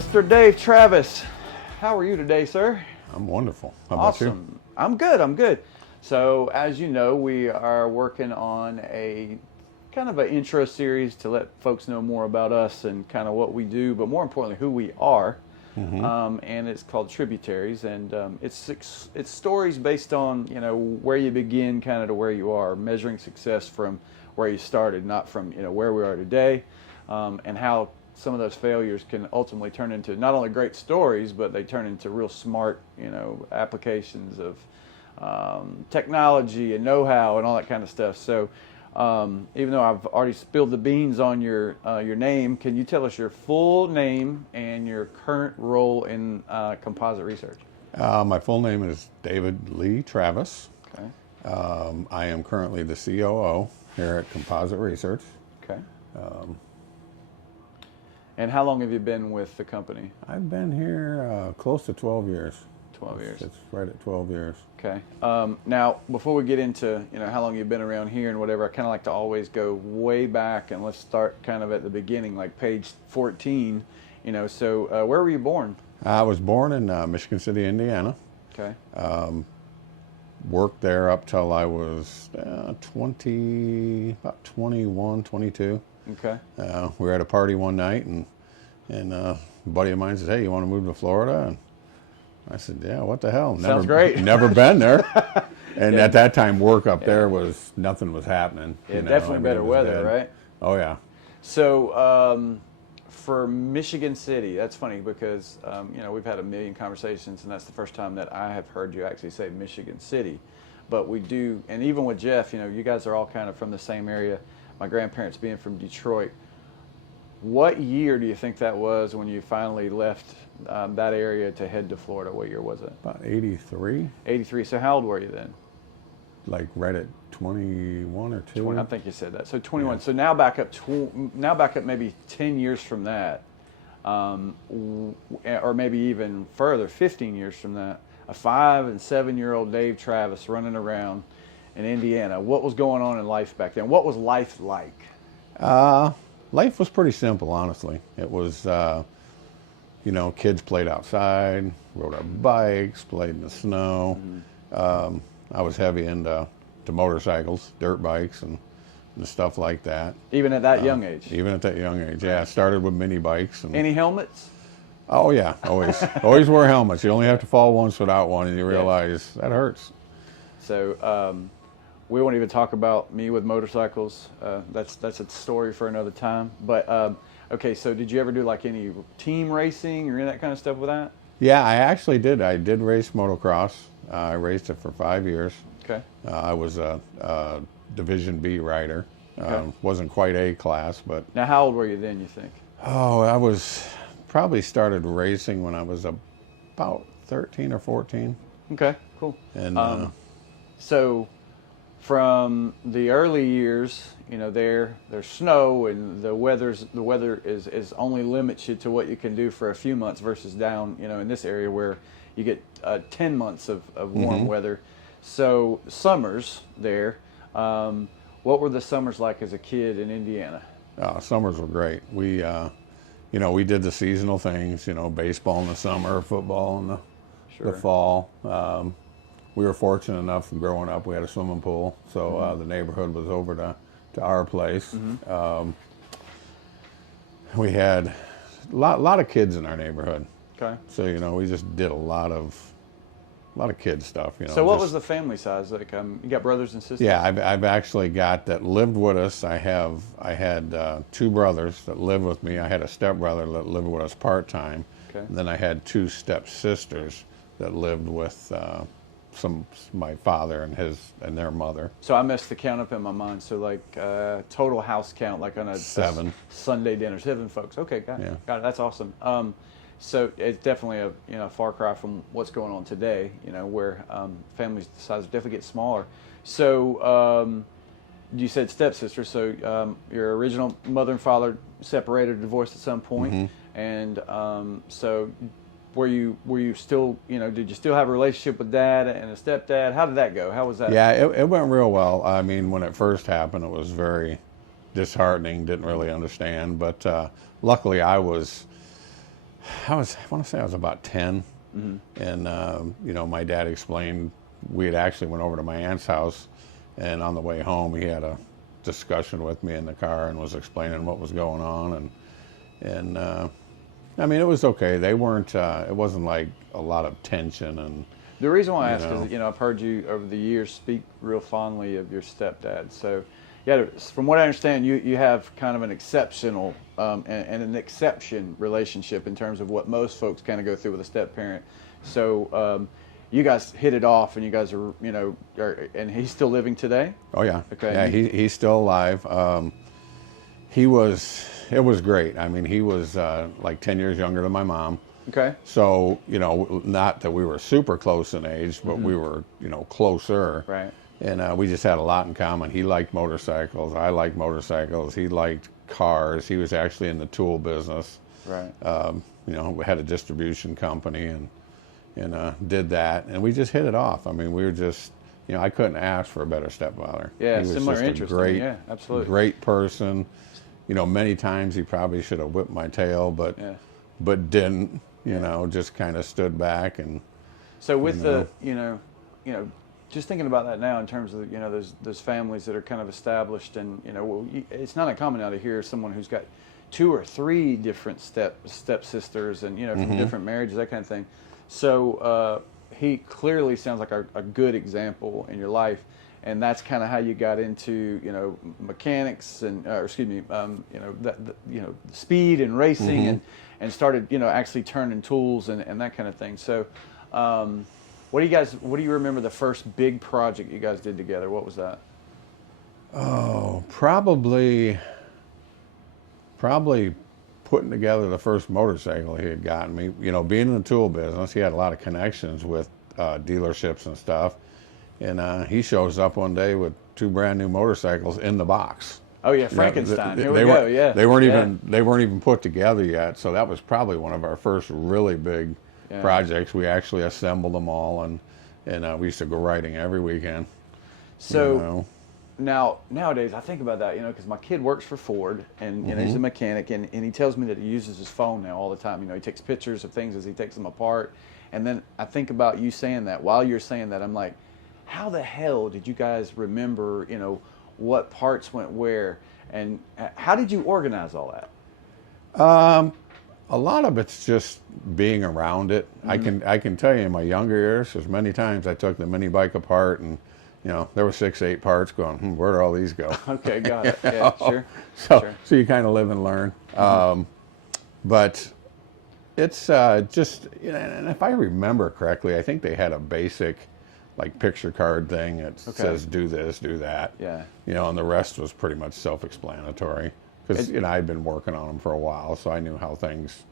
Mr. Dave Travis, how are you today, sir? I'm wonderful. How about you? I'm good. So, as you know, we are working on a kind of an intro series to let folks know more about us and kind of what we do, but more importantly, who we are. And it's called Tributaries, and it's stories based on, you know, where you begin kind of to where you are, measuring success from where you started, not from, you know, where we are today, and how some of those failures can ultimately turn into not only great stories, but they turn into real smart, you know, applications of technology and know-how and all that kind of stuff. So even though I've already spilled the beans on your name, can you tell us your full name and your current role in Composite Research? My full name is David Lee Travis. Okay. I am currently the COO here at Composite Research. Okay. And how long have you been with the company? I've been here close to 12 years. 12 years. It's right at 12 years. Okay. Now, before we get into, you know, how long you've been around here and whatever, I kind of like to always go way back, and let's start kind of at the beginning, like page 14. You know, so where were you born? I was born in Michigan City, Indiana. Okay. Worked there up till I was about 21, 22. Okay. We were at a party one night, and a buddy of mine said, "Hey, you want to move to Florida?" And I said, "Yeah, what the hell? Sounds great. Never been there." And at that time, work up there was nothing was happening. Yeah, you know? definitely I mean, better it was weather, dead. right? Oh yeah. So for Michigan City, that's funny because you know, we've had a million conversations, and that's the first time that I have heard you actually say Michigan City. But we do, and even with Jeff, you know, you guys are all kind of from the same area. My grandparents being from Detroit. What year do you think that was when you finally left that area to head to Florida? What year was it? About 83. 83. So how old were you then? Like right at 21 or 2. 20, I think you said that. So 21. Yeah. So now back up maybe 10 years from that, or maybe even further, 15 years from that. A 5 and 7 year old Dave Travis running around in Indiana. What was going on in life back then? What was life like? Life was pretty simple, honestly. It was, you know, kids played outside, rode our bikes, played in the snow. I was heavy into motorcycles, dirt bikes, and stuff like that. Even at that young age? Even at that young age, yeah. I started with mini bikes. And, any helmets? Oh, yeah, always. Always wear helmets. You only have to fall once without one, and you realize that hurts. So we won't even talk about me with motorcycles. That's a story for another time. But okay, so did you ever do like any team racing or any of that kind of stuff with that? Yeah, I actually did. I did race motocross. I raced it for 5 years. Okay. I was a Division B rider. Okay. Wasn't quite A class, but... Now, how old were you then, you think? Oh, I was probably started racing when I was about 13 or 14. Okay, cool. And so from the early years, you know, there's snow and the weather is only limits you to what you can do for a few months versus down, you know, in this area where you get 10 months of warm weather. So summers there, what were the summers like as a kid in Indiana? Summers were great. We, you know, we did the seasonal things, you know, baseball in the summer, football in the fall. We were fortunate enough growing up, we had a swimming pool, so the neighborhood was over to our place. We had a lot of kids in our neighborhood. Okay. So, you know, we just did a lot of kid stuff, you know. So what was the family size? Like, you got brothers and sisters? Yeah, I've actually got that lived with us. I had 2 brothers that lived with me. I had a stepbrother that lived with us part-time. Okay. And then I had 2 stepsisters that lived with my father and their mother. So I messed the count up in my mind. So like total house count, like on a 7 Sunday dinner, 7 folks. Okay, got it. Yeah. Got it. That's awesome. So it's definitely a far cry from what's going on today. You know, where families' sizes definitely get smaller. So you said stepsister. So your original mother and father separated, or divorced at some point, and so. Were you still, you know, did you still have a relationship with dad and a stepdad? How did that go? How was that? Yeah, it went real well. I mean, when it first happened, it was very disheartening, didn't really understand. But luckily I was I want to say I was about 10. And, my dad explained, we had actually went over to my aunt's house, and on the way home, he had a discussion with me in the car and was explaining what was going on. And I mean, it was okay. They weren't, it wasn't like a lot of tension. And the reason why I ask is, I've heard you over the years speak real fondly of your stepdad. So, yeah, from what I understand, you have kind of an exceptional and an exception relationship in terms of what most folks kind of go through with a step parent. So, you guys hit it off, and you guys are, and he's still living today? Oh, yeah. Okay. Yeah, he's still alive. It was great. I mean, he was like 10 years younger than my mom. Okay. So, not that we were super close in age, but we were, closer. Right. And we just had a lot in common. He liked motorcycles. I liked motorcycles. He liked cars. He was actually in the tool business. Right. We had a distribution company and did that. And we just hit it off. I mean, we were just, I couldn't ask for a better stepfather. Yeah, he was similar just interest. A great, Yeah, absolutely. Great person. Many times he probably should have whipped my tail, but didn't. Just kind of stood back and. So with the, just thinking about that now in terms of those families that are kind of established, and it's not uncommon now to hear someone who's got 2 or 3 different stepsisters and from different marriages, that kind of thing. So he clearly sounds like a good example in your life. And that's kind of how you got into, mechanics and, speed and racing and started, actually turning tools and that kind of thing. So, what do you remember the first big project you guys did together? What was that? Oh, probably putting together the first motorcycle he had gotten me. Being in the tool business, he had a lot of connections with dealerships and stuff. And he shows up one day with 2 brand new motorcycles in the box. Oh yeah, Frankenstein. Here we go. Yeah. They weren't even put together yet. So that was probably one of our first really big projects. We actually assembled them all, and we used to go riding every weekend. So nowadays I think about that, because my kid works for Ford, and he's a mechanic, and he tells me that he uses his phone now all the time. He takes pictures of things as he takes them apart, and then I think about you saying that. While you're saying that, I'm like, how the hell did you guys remember, what parts went where, and how did you organize all that? A lot of it's just being around it. I can tell you in my younger years, there's many times I took the mini bike apart and, there were 6, 8 parts going, where do all these go? Okay, got it. Yeah, sure. So you kind of live and learn. But it's just, and if I remember correctly, I think they had a basic like picture card thing that says do this, do that. Yeah. And the rest was pretty much self-explanatory because I'd been working on them for a while, so I knew how things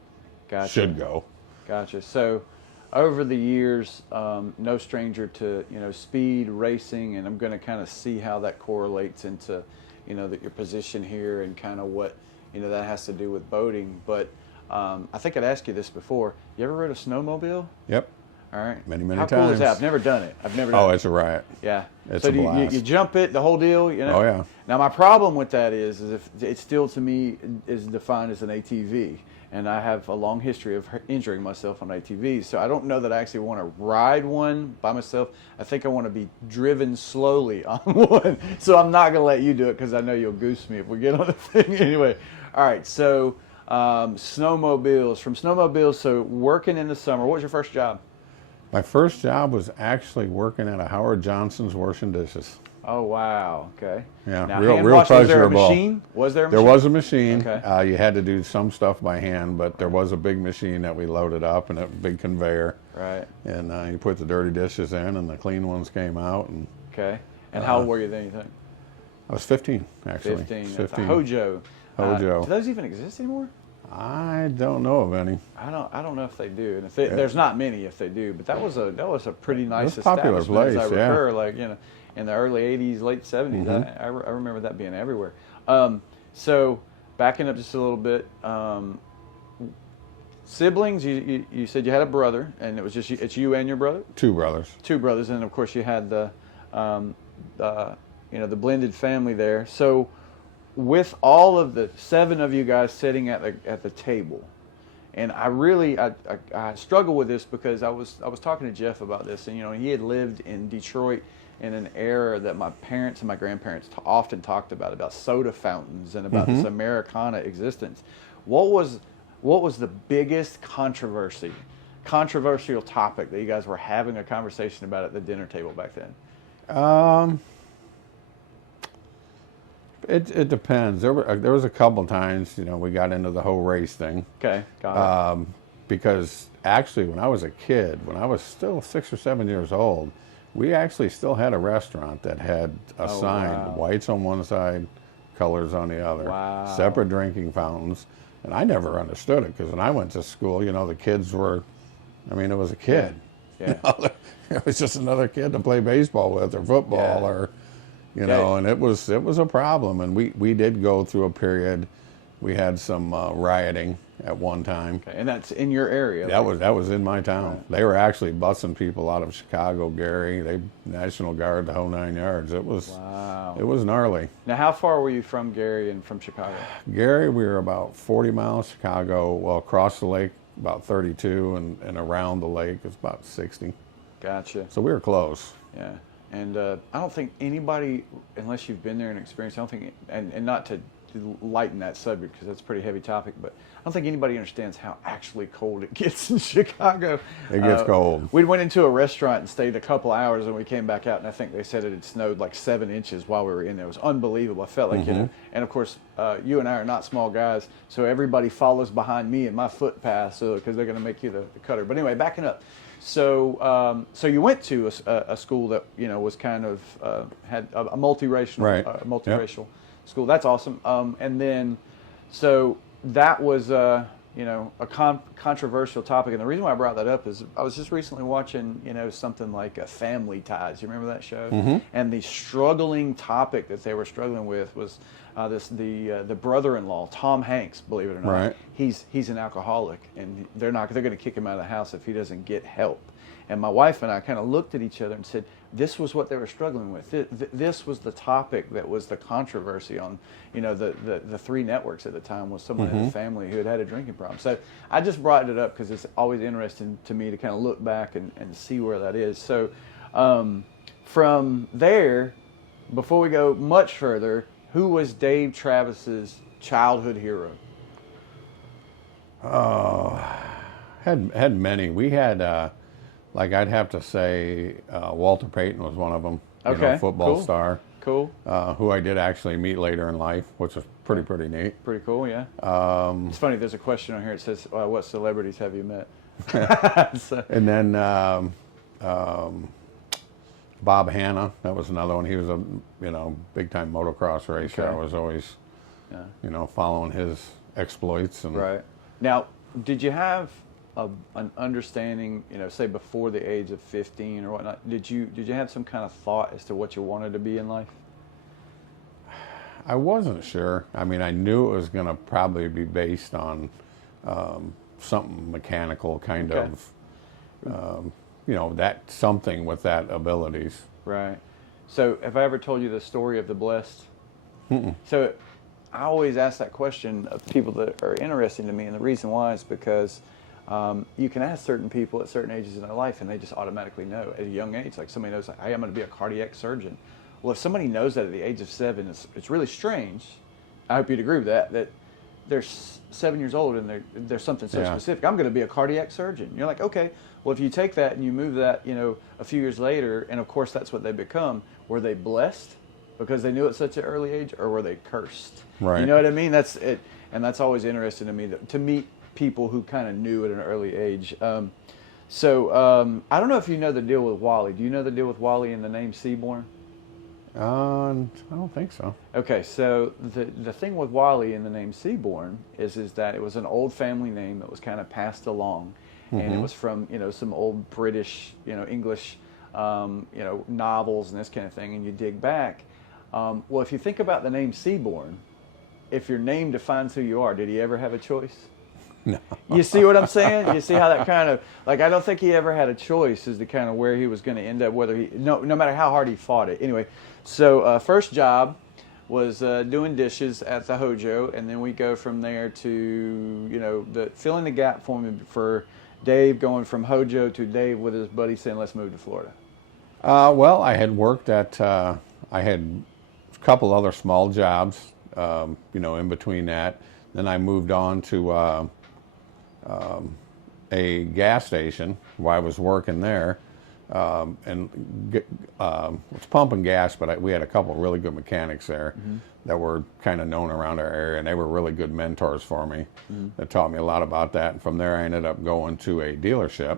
should go. Gotcha. So, over the years, no stranger to speed racing, and I'm going to kind of see how that correlates into your position here and kind of what that has to do with boating. But I think I'd asked you this before. You ever rode a snowmobile? Yep. All right. Many times. How cool is that? I've never done it. Oh, it's a riot. Yeah. It's so a blast. You jump it, the whole deal, Oh, yeah. Now, my problem with that is if it still, to me, is defined as an ATV. And I have a long history of injuring myself on ATVs. So I don't know that I actually want to ride one by myself. I think I want to be driven slowly on one. So I'm not going to let you do it because I know you'll goose me if we get on the thing. Anyway. All right. So snowmobiles. From snowmobiles, so working in the summer, what was your first job? My first job was actually working at a Howard Johnson's washing dishes. Oh, wow. Okay. Yeah, now, real pleasurable. Was there a machine? There was a machine. Okay. You had to do some stuff by hand, but there was a big machine that we loaded up and a big conveyor. Right. And you put the dirty dishes in and the clean ones came out. And okay. And how old were you then, you think? I was 15, actually. 15. Hojo. Hojo. Do those even exist anymore? I don't know of any. I don't know if they do, and if there's not many if they do. But that was a pretty nice popular place. As I recur, like in the early '80s, late '70s. I remember that being everywhere. So backing up just a little bit, siblings. You said you had a brother, and it was just it's you and your brother. 2 brothers. 2 brothers, and of course you had the blended family there. So with all of the 7 of you guys sitting at the table, And I really I struggle with this because I was talking to Jeff about this, and he had lived in Detroit in an era that my parents and my grandparents often talked about soda fountains and about this Americana existence. What was the biggest controversial topic that you guys were having a conversation about at the dinner table back then? It depends. There was a couple times, we got into the whole race thing. Okay, got it. Because actually, when I was a kid, when I was still 6 or 7 years old, we actually still had a restaurant that had a sign, wow. whites on one side, colors on the other, Wow. separate drinking fountains. And I never understood it because when I went to school, the kids were, it was a kid. Yeah. It was just another kid to play baseball with or football or, and it was a problem. And we did go through a period. We had some rioting at one time. Okay. And that's in your area? That was in my town. Right. They were actually busing people out of Chicago, Gary. National Guard, the whole 9 yards. It was gnarly. Now, how far were you from Gary and from Chicago? Gary, we were about 40 miles. Chicago, across the lake, about 32, and around the lake is about 60. Gotcha. So we were close. Yeah. And I don't think anybody, unless you've been there and experienced, I don't think, and not to lighten that subject because that's a pretty heavy topic, but I don't think anybody understands how actually cold it gets in Chicago. It gets cold. We went into a restaurant and stayed a couple hours, and we came back out, and I think they said it had snowed like 7 inches while we were in there. It was unbelievable. I felt like, and of course, you and I are not small guys, so everybody follows behind me in my footpath, because they're going to make you the cutter. But anyway, backing up. So, so you went to a school that was kind of had a multiracial, right. Multiracial school. That's awesome. And then, so that was a controversial topic. And the reason why I brought that up is I was just recently watching something like Family Ties. You remember that show? And the struggling topic that they were struggling with was the brother-in-law, Tom Hanks, believe it or not. Right. He's an alcoholic, and they're going to kick him out of the house if he doesn't get help. And my wife and I kind of looked at each other and said, this was what they were struggling with. This was the topic that was the controversy on, the 3 networks at the time, was someone in the family who had a drinking problem. So I just brought it up because it's always interesting to me to kind of look back and see where that is. So from there, before we go much further, who was Dave Travis's childhood hero? Had many. We had, I'd have to say, Walter Payton was one of them. Football star. Cool. Who I did actually meet later in life, which was pretty neat. Pretty cool, yeah. It's funny. There's a question on here. It says, "What celebrities have you met?" And then Bob Hanna. That was another one. He was a big time motocross racer. Okay. I was always following his exploits. And right. Now, did you have an understanding, say before the age of 15 or whatnot? Did you have some kind of thought as to what you wanted to be in life? I wasn't sure. I knew it was going to probably be based on something mechanical, kind of, that something with that abilities. Right. So, have I ever told you the story of the blessed? Mm-mm. So, I always ask that question of people that are interesting to me, and the reason why is because you can ask certain people at certain ages in their life, and they just automatically know at a young age. Like somebody knows, hey, I'm going to be a cardiac surgeon. Well, if somebody knows that at the age of 7, it's really strange. I hope you'd agree with that. That they're 7 years old and there's something so specific. I'm going to be a cardiac surgeon. You're like, okay. Well, if you take that and you move that, a few years later, and of course that's what they become. Were they blessed because they knew at such an early age, or were they cursed? Right. You know what I mean? That's it, and that's always interesting to me to meet people who kind of knew at an early age. So I don't know if you know the deal with Wally. Do you know the deal with Wally and the name Seaborn? I don't think so. Okay, so the thing with Wally and the name Seaborn is that it was an old family name that was kind of passed along, and it was from some old British English novels and this kind of thing. And you dig back, well, if you think about the name Seaborn, if your name defines who you are, did he ever have a choice? No. You see what I'm saying? You see how that kind of, I don't think he ever had a choice as to kind of where he was going to end up, whether no matter how hard he fought it. Anyway, so first job was doing dishes at the Hojo, and then we go from there to, you know, filling the gap for me for Dave going from Hojo to Dave with his buddy saying, let's move to Florida. Well, I had worked at, I had a couple other small jobs, you know, in between that. Then I moved on to a gas station while I was working there. It's pumping gas, but we had a couple of really good mechanics there that were kind of known around our area, and they were really good mentors for me. That taught me a lot about that. And from there, I ended up going to a dealership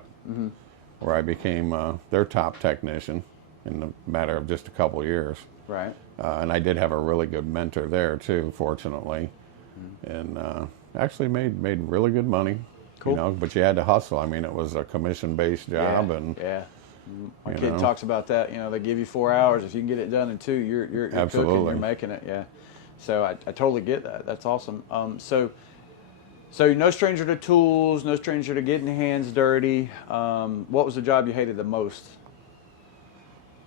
where I became their top technician in the matter of just a couple of years. Right. And I did have a really good mentor there too, fortunately, and actually made really good money. Cool. You know, but you had to hustle. I mean, it was a commission-based job, and my kid talks about that. You know, they give you 4 hours. If you can get it done in 2, you're cooking, you're making it. Yeah. So I totally get that. That's awesome. So you're no stranger to tools, no stranger to getting your hands dirty. What was the job you hated the most?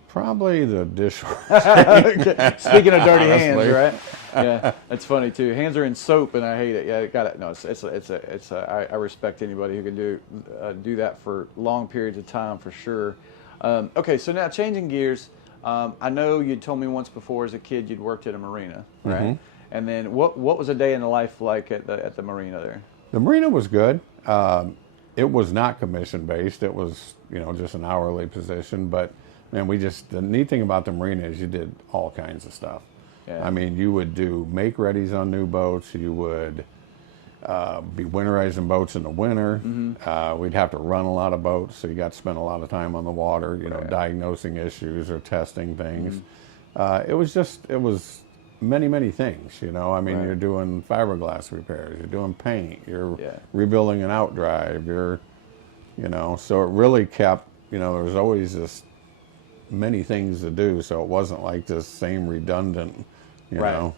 Probably the dishwasher. Speaking of dirty Honestly. hands, right? Yeah, that's funny too. Hands are in soap, and I hate it. Yeah, got it. No, I respect anybody who can do that for long periods of time for sure. Okay, so now changing gears. I know you told me once before as a kid you'd worked at a marina, right? And then what was a day in the life like at the marina there? The marina was good. It was not commission based. It was, you know, just an hourly position, but. Man, the neat thing about the marina is you did all kinds of stuff. Yeah. I mean, you would do make-readies on new boats. You would be winterizing boats in the winter. We'd have to run a lot of boats, so you got to spend a lot of time on the water, you know, diagnosing issues or testing things. It was many, many things, you know. I mean, you're doing fiberglass repairs. You're doing paint. You're rebuilding an outdrive. You know, so it really kept, you know, there was always this many things to do, so it wasn't like this same redundant, you know,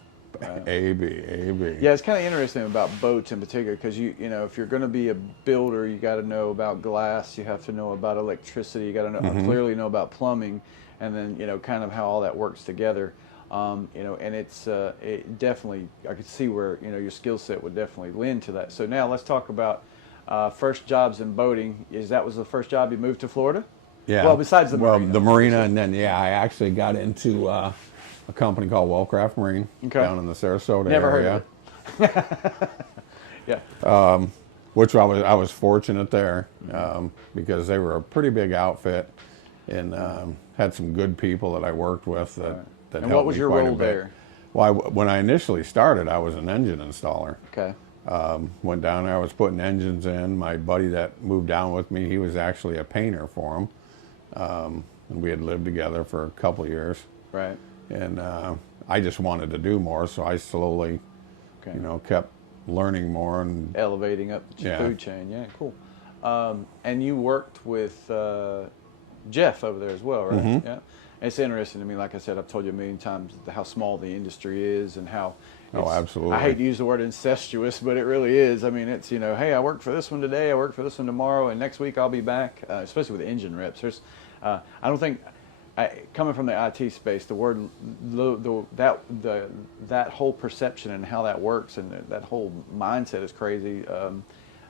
A, B, A, B. Yeah, it's kind of interesting about boats in particular because you know, if you're going to be a builder, you got to know about glass, you have to know about electricity, you got to know clearly know about plumbing, and then, you know, kind of how all that works together. You know, and it definitely, I could see where, you know, your skill set would definitely lend to that. So now let's talk about first jobs in boating. That was the first job you moved to Florida? Yeah. Well, besides the marina. Well, the marina, and then, I actually got into a company called Wellcraft Marine down in the Sarasota Never area. Heard of it. Yeah. Which I was fortunate there because they were a pretty big outfit and had some good people that I worked with that helped me. And what was your quite a role bit. there? Well, when I initially started, I was an engine installer. Okay. Went down there, I was putting engines in. My buddy that moved down with me, he was actually a painter for him. And we had lived together for a couple of years. Right. And I just wanted to do more, so I slowly, you know, kept learning more and elevating up the food chain. Yeah, cool. And you worked with Jeff over there as well, right? Yeah. It's interesting to me. Like I said, I've told you a million times how small the industry is and how. Absolutely. I hate to use the word incestuous, but it really is. I mean, it's, you know, hey, I work for this one today, I work for this one tomorrow, and next week I'll be back. Especially with engine reps, I don't think, coming from the IT space, the word that whole perception and how that works and that whole mindset is crazy.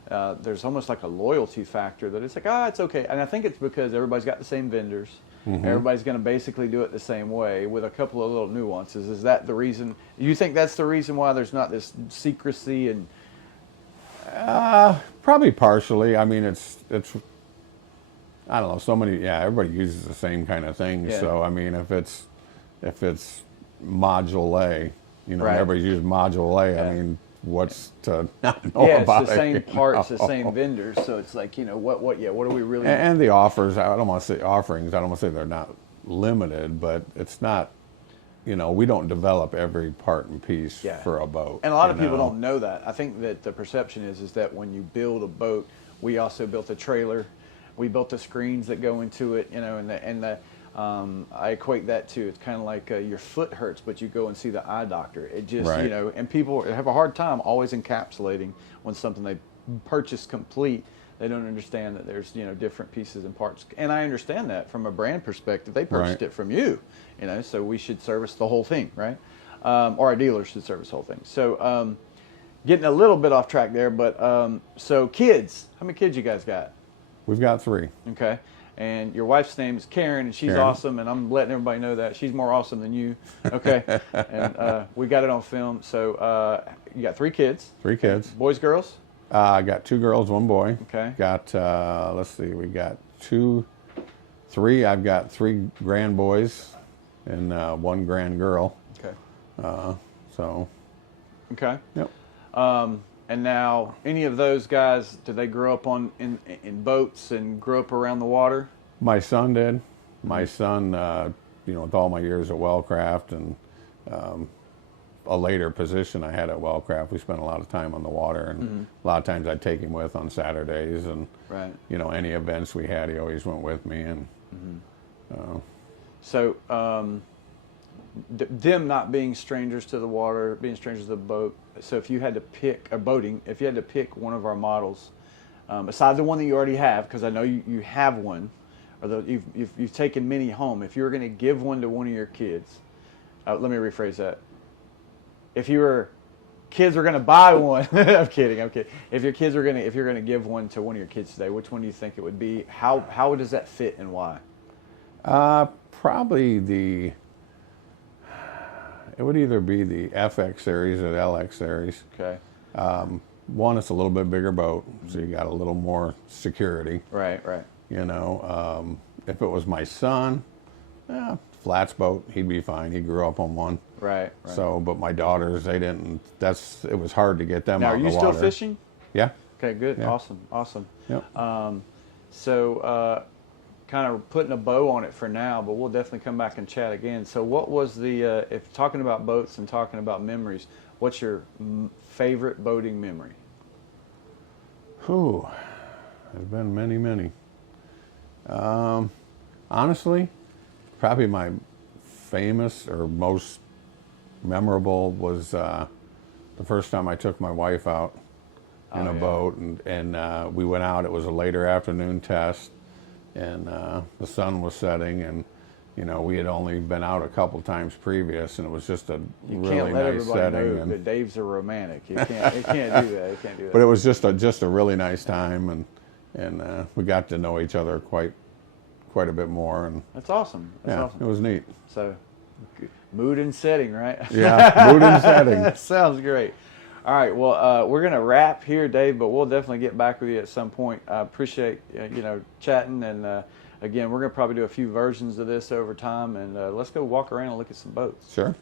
There's almost like a loyalty factor that it's like, it's okay. And I think it's because everybody's got the same vendors. Everybody's going to basically do it the same way with a couple of little nuances. Is that the reason? You think that's the reason why there's not this secrecy and? Probably partially. I mean, it's I don't know. So many. Yeah, everybody uses the same kind of things. Yeah. So I mean, if it's module A, you know, everybody uses module A. I mean, what's to not know about it? It's the same parts, the same vendors. So it's like, you know, what are we really? And the offers. I don't want to say offerings. I don't want to say they're not limited, but it's not. You know, we don't develop every part and piece for a boat. And a lot of people don't know that. I think that the perception is that when you build a boat, we also built a trailer. We built the screens that go into it, you know, and I equate that to, it's kind of like your foot hurts, but you go and see the eye doctor. It just, you know, and people have a hard time always encapsulating when something they purchase complete. They don't understand that there's, you know, different pieces and parts. And I understand that from a brand perspective. They purchased it from you, you know, so we should service the whole thing, right? or our dealers should service the whole thing. So getting a little bit off track there, but so kids, how many kids you guys got? We've got 3. Okay. And your wife's name is Karen, and she's Karen. awesome, and I'm letting everybody know that. She's more awesome than you. Okay. And we got it on film. So you got 3 kids. 3 kids. Boys, girls? I got 2 girls, 1 boy. Okay. Got, let's see, we got 3. I've got 3 grand boys and 1 grand girl. Okay. So. Okay. Yep. And now, any of those guys, did they grow up in boats and grow up around the water? My son did. My son, with all my years at Wellcraft and a later position I had at Wellcraft, we spent a lot of time on the water, and a lot of times I'd take him with on Saturdays, and right. Any events we had, he always went with me. And so them not being strangers to the water, being strangers to the boat. So if you had to pick if you had to pick one of our models, aside the one that you already have, because I know you have one, or you've taken many home. If you were going to give one to one of your kids, let me rephrase that. If your kids were going to buy one, I'm kidding. If you're going to give one to one of your kids today, which one do you think it would be? How does that fit and why? Probably it would either be the FX series or the LX series. Okay. One, it's a little bit bigger boat, so you got a little more security. Right. If it was my son, flats boat, he'd be fine. He grew up on one. Right. So, but my daughters, they didn't. It was hard to get them Now, out in the are you water. still fishing? Yeah. Okay. Good. Yeah. Awesome. Yep. So, kind of putting a bow on it for now, but we'll definitely come back and chat again. So what was if talking about boats and talking about memories, what's your favorite boating memory? There's been many. Honestly, probably my famous or most memorable was the first time I took my wife out in a boat, and we went out. It was a later afternoon test, and the sun was setting, and we had only been out a couple times previous, and it was just a really nice setting. And Dave's a romantic. You can't do that. But it was just a really nice time, and we got to know each other quite a bit more, and that's awesome. It was neat. So, mood and setting, right? Yeah, mood and setting. Sounds great. All right, well, we're going to wrap here, Dave, but we'll definitely get back with you at some point. I appreciate, chatting, and again, we're going to probably do a few versions of this over time, and let's go walk around and look at some boats. Sure.